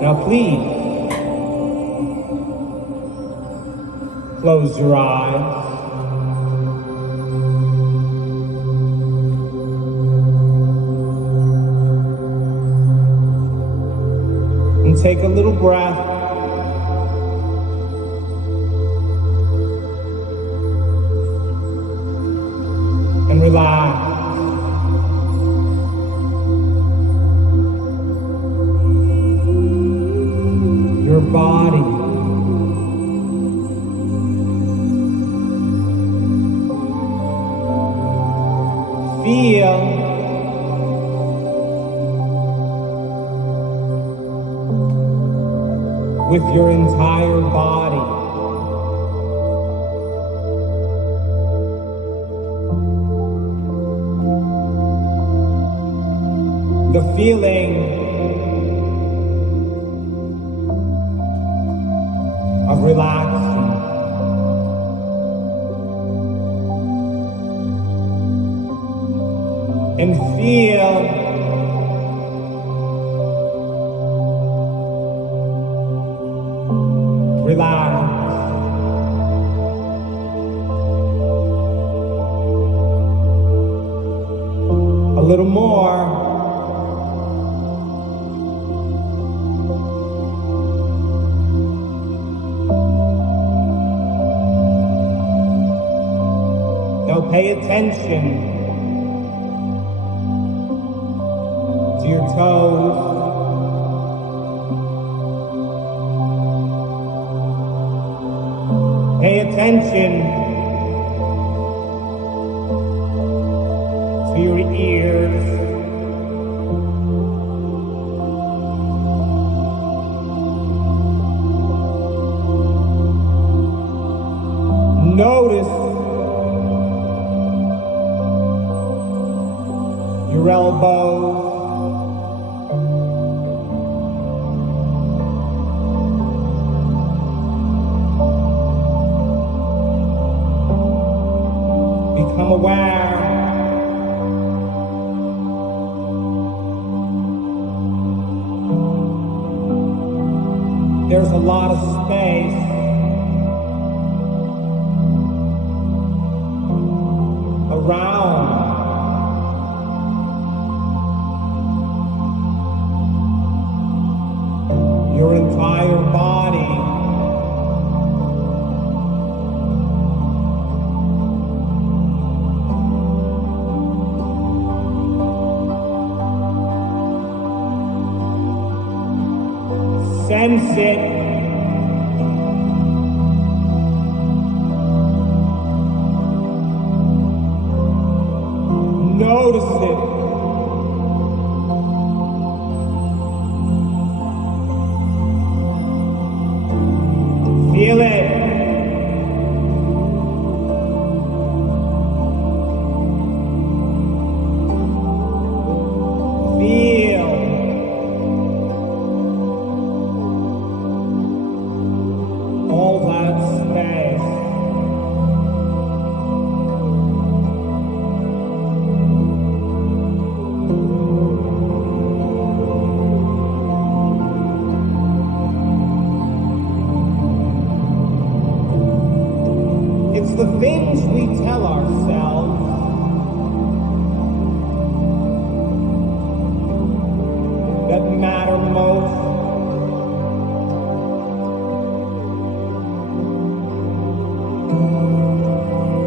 Now please, close your eyes. And take a little breath. And relax. Your body. Feel with your entire body. The feeling of relaxing. And feel relaxed. A little more. Now pay attention to your toes. Pay attention to your ears. Notice your elbows. Become aware there's a lot of space around your entire body. Sense it. Notice it. Feel it. Feel all that space. It's the things we tell ourselves that matter most.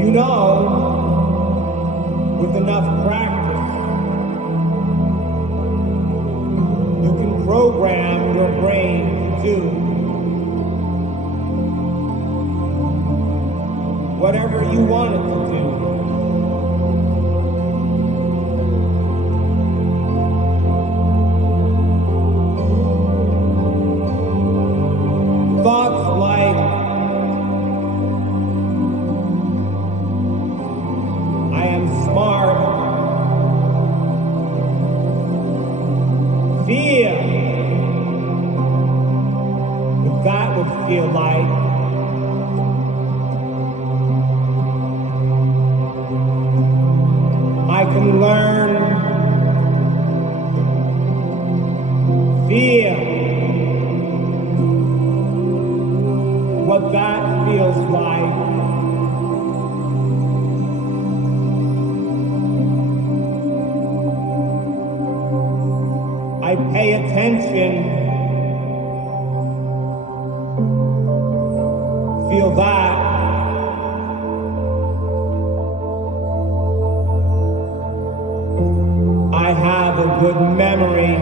You know, with enough practice, you can program your brain to do whatever you want it to do. Thoughts like, I am smart, feel what that would feel like. I can learn, feel what that feels like. I pay attention, feel that. I have a good memory.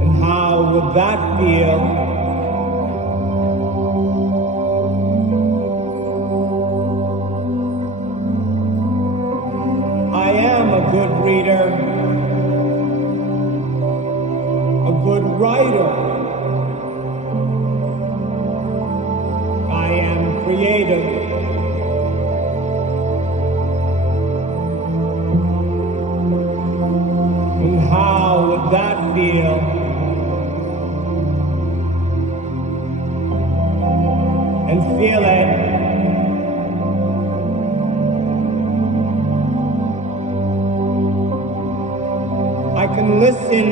And how would that feel? I am a good reader, a good writer. I am creative. And how would that feel? And feel it. I can listen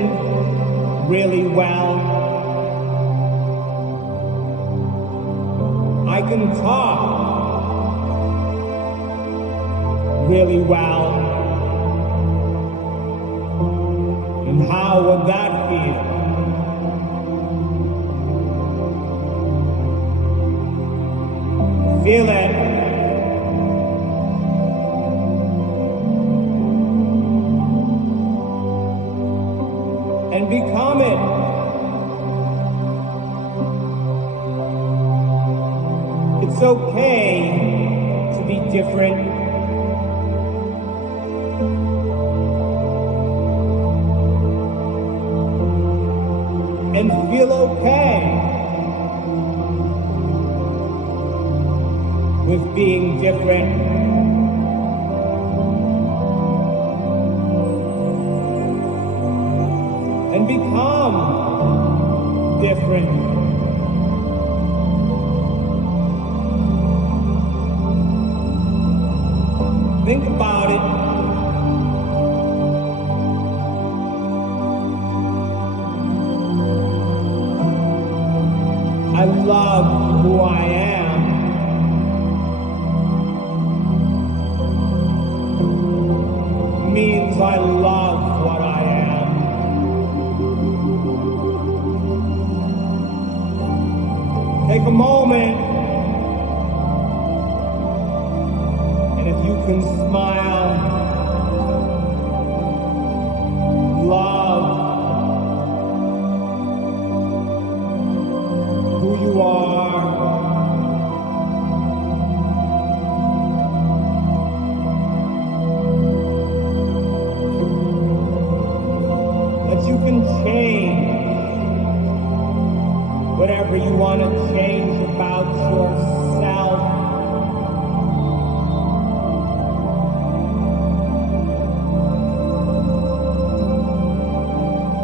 really well. I can talk really well. And how would that feel? Feel it. And become it. It's okay to be different. And feel okay with being different. And become different. Think about it. I love who I am. Means I love what I am. Take a moment, and if you can smile, love who you are. That you can change whatever you want to change about yourself.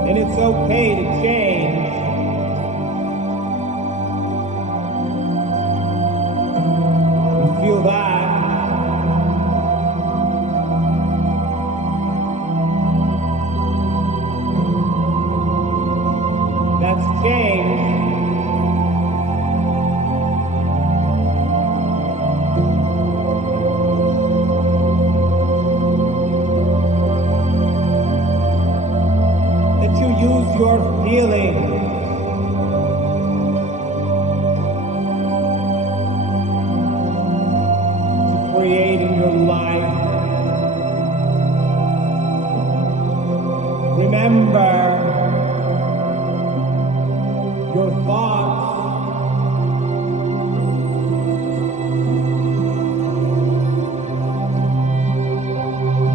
And it's okay to change. Feel that. That's change. That you use your feelings create in your life. Remember, your thoughts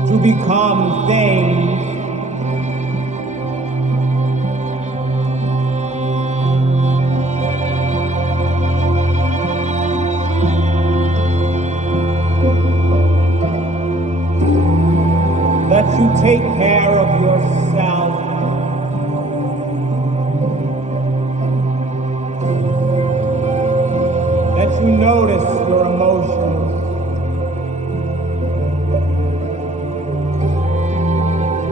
to become things. That you take care of yourself. That you notice your emotions.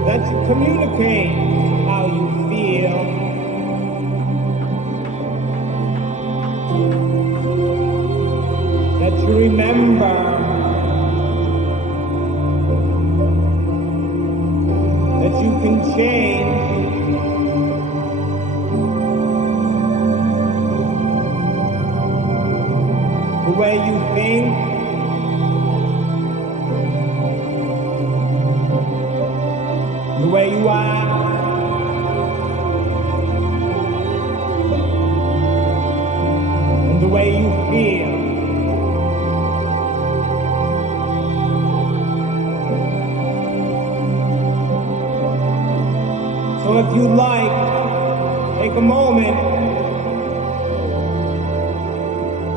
That you communicate how you feel. change the way you think, the way you act, and the way you feel. So if you like, take a moment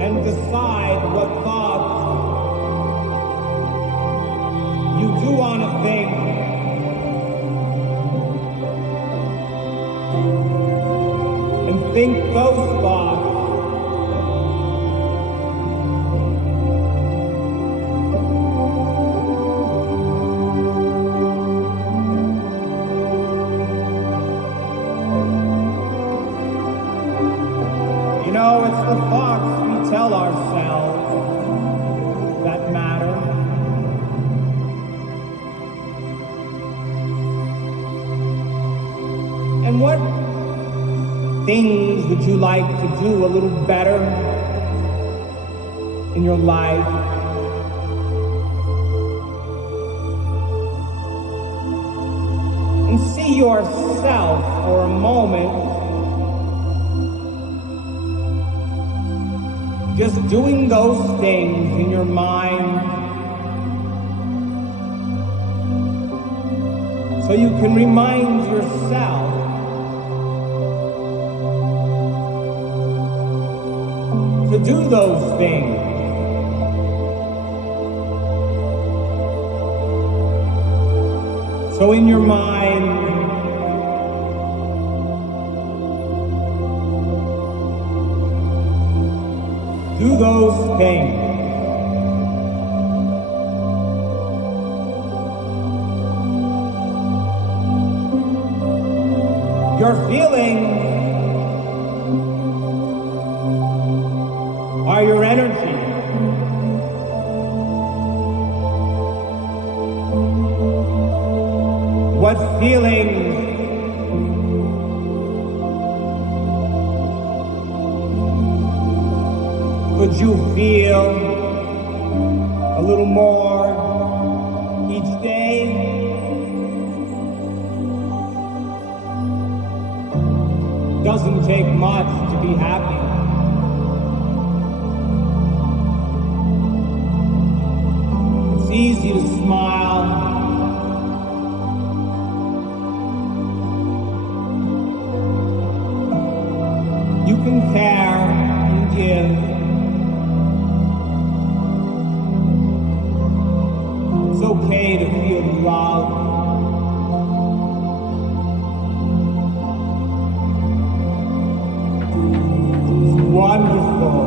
and decide what thoughts you do want to think. And think those thoughts. You know, it's the thoughts we tell ourselves that matter. And what things would you like to do a little better in your life? And see yourself for a moment just doing those things in your mind so you can remind yourself to do those things. So in your mind, do those things. Your feelings are your energy. What feelings could you feel a little more each day? Doesn't take much to be happy. It's easy to smile. You can care and give. It's okay to feel love. It's wonderful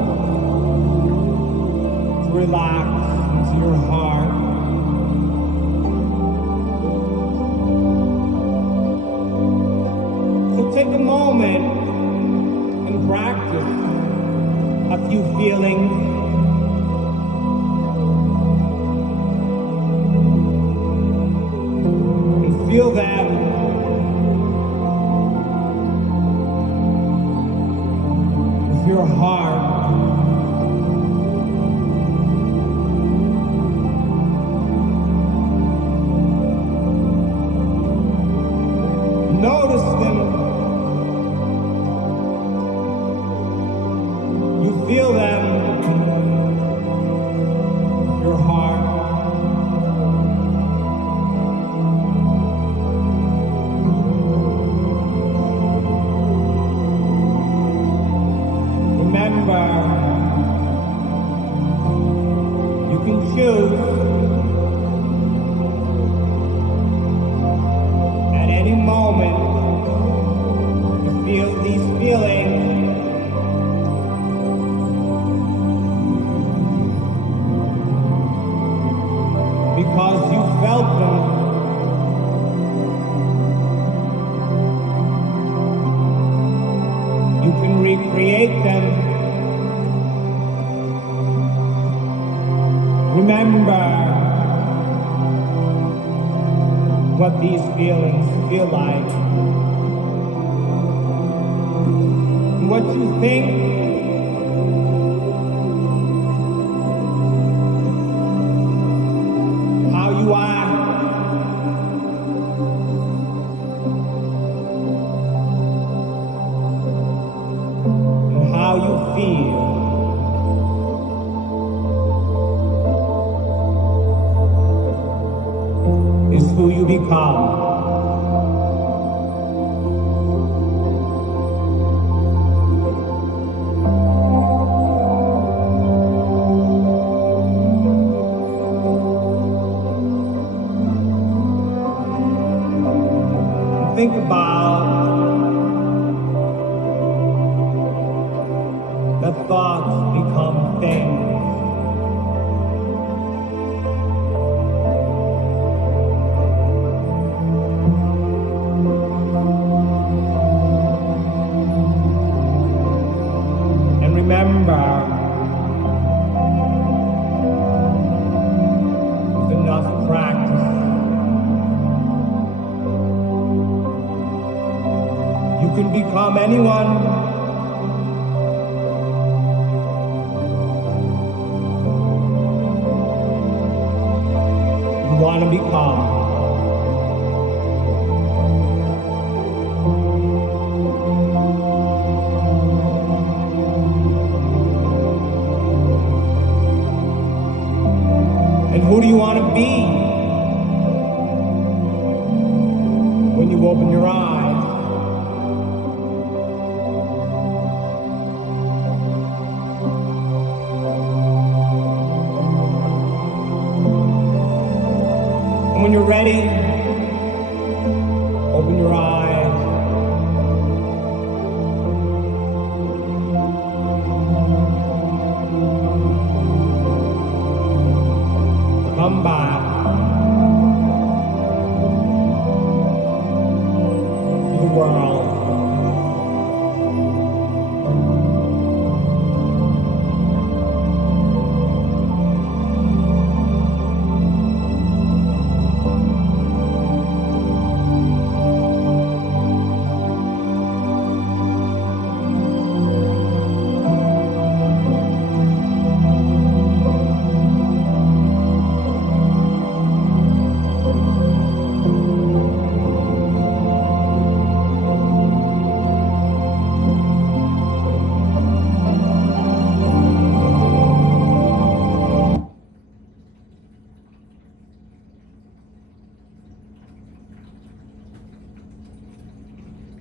to relax into your heart. So take a moment and practice a few feelings. Feel them with your heart. Notice them. You feel them with your heart. You can choose at any moment to feel these feelings. Because you felt them. You can recreate them. Remember, what these feelings feel like. What you think how you act and how you feel is who you become. Think about the thoughts become things. And remember, with enough practice, you can become anyone you want to become. And who do you want to be when you open your eyes? When you're ready, open your eyes.